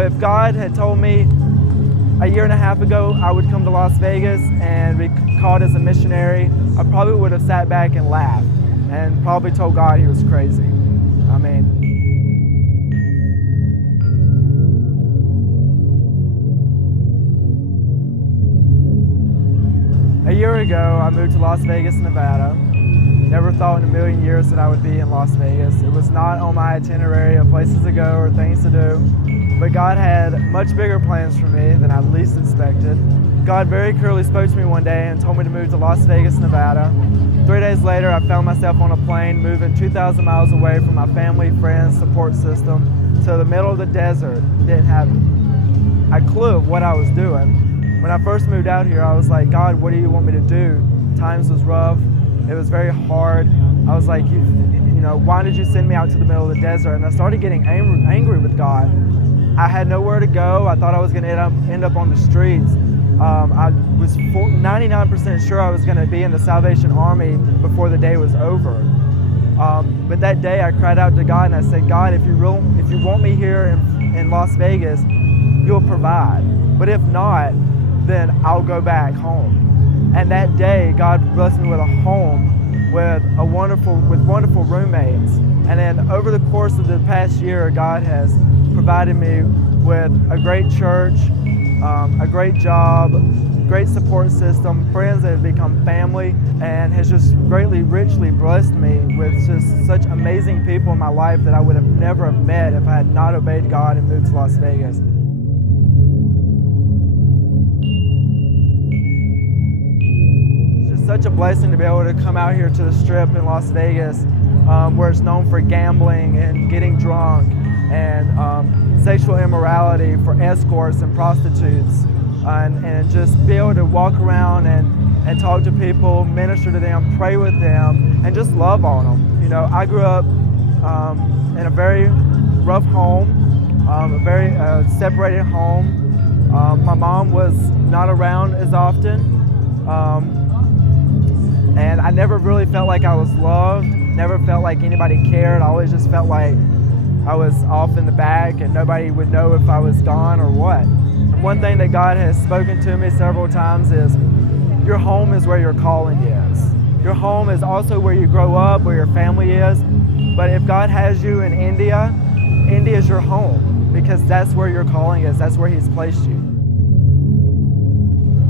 if God had told me a year and a half ago I would come to Las Vegas and be called as a missionary, I probably would have sat back and laughed and probably told God he was crazy. I mean, a year ago, I moved to Las Vegas, Nevada. Never thought in a million years that I would be in Las Vegas. It was not on my itinerary of places to go or things to do, but God had much bigger plans for me than I least expected. God very clearly spoke to me one day and told me to move to Las Vegas, Nevada. 3 days later, I found myself on a plane moving 2,000 miles away from my family, friends, support system to the middle of the desert. Didn't have a clue of what I was doing. When I first moved out here, I was like, God, what do you want me to do? Times was rough. It was very hard. I was like, why did you send me out to the middle of the desert? And I started getting angry with God. I had nowhere to go. I thought I was going to end up on the streets. I was 99% sure I was going to be in the Salvation Army before the day was over. But that day I cried out to God and I said, God, if you want me here in Las Vegas, you'll provide. But if not, then I'll go back home. And that day, God blessed me with a home with wonderful roommates. And then over the course of the past year, God has provided me with a great church, a great job, great support system, friends that have become family, and has just richly blessed me with just such amazing people in my life that I would have never met if I had not obeyed God and moved to Las Vegas. Such a blessing to be able to come out here to the Strip in Las Vegas, where it's known for gambling and getting drunk and sexual immorality for escorts and prostitutes, and just be able to walk around and talk to people, minister to them, pray with them, and just love on them. I grew up in a very rough home, a very separated home. My mom was not around as often. And I never really felt like I was loved, never felt like anybody cared. I always just felt like I was off in the back and nobody would know if I was gone or what. And one thing that God has spoken to me several times is, your home is where your calling is. Your home is also where you grow up, where your family is. But if God has you in India, India is your home because that's where your calling is, that's where He's placed you.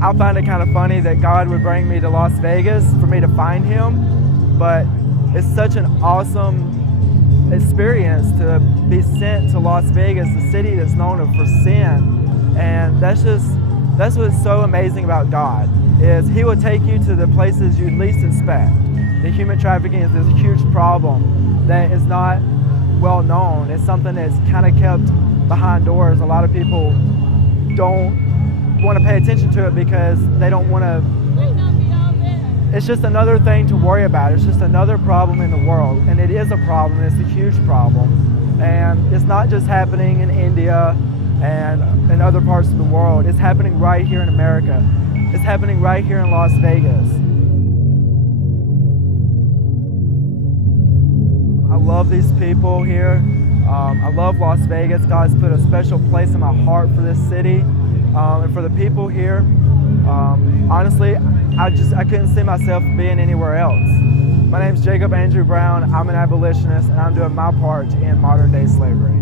I find it kind of funny that God would bring me to Las Vegas for me to find Him, but it's such an awesome experience to be sent to Las Vegas, the city that's known for sin. And that's what's so amazing about God, is He will take you to the places you least expect. The human trafficking is this huge problem that is not well known. It's something that's kind of kept behind doors. A lot of people don't want to pay attention to it because they don't want to. It's just another thing to worry about. It's just another problem in the world, and it is a problem. It's a huge problem, and it's not just happening in India and in other parts of the world. It's happening right here in America. It's happening right here in Las Vegas. I love these people here. I love Las Vegas. God's put a special place in my heart for this city. And for the people here, honestly, I couldn't see myself being anywhere else. My name's Jacob Andrew Brown. I'm an abolitionist, and I'm doing my part to end modern day slavery.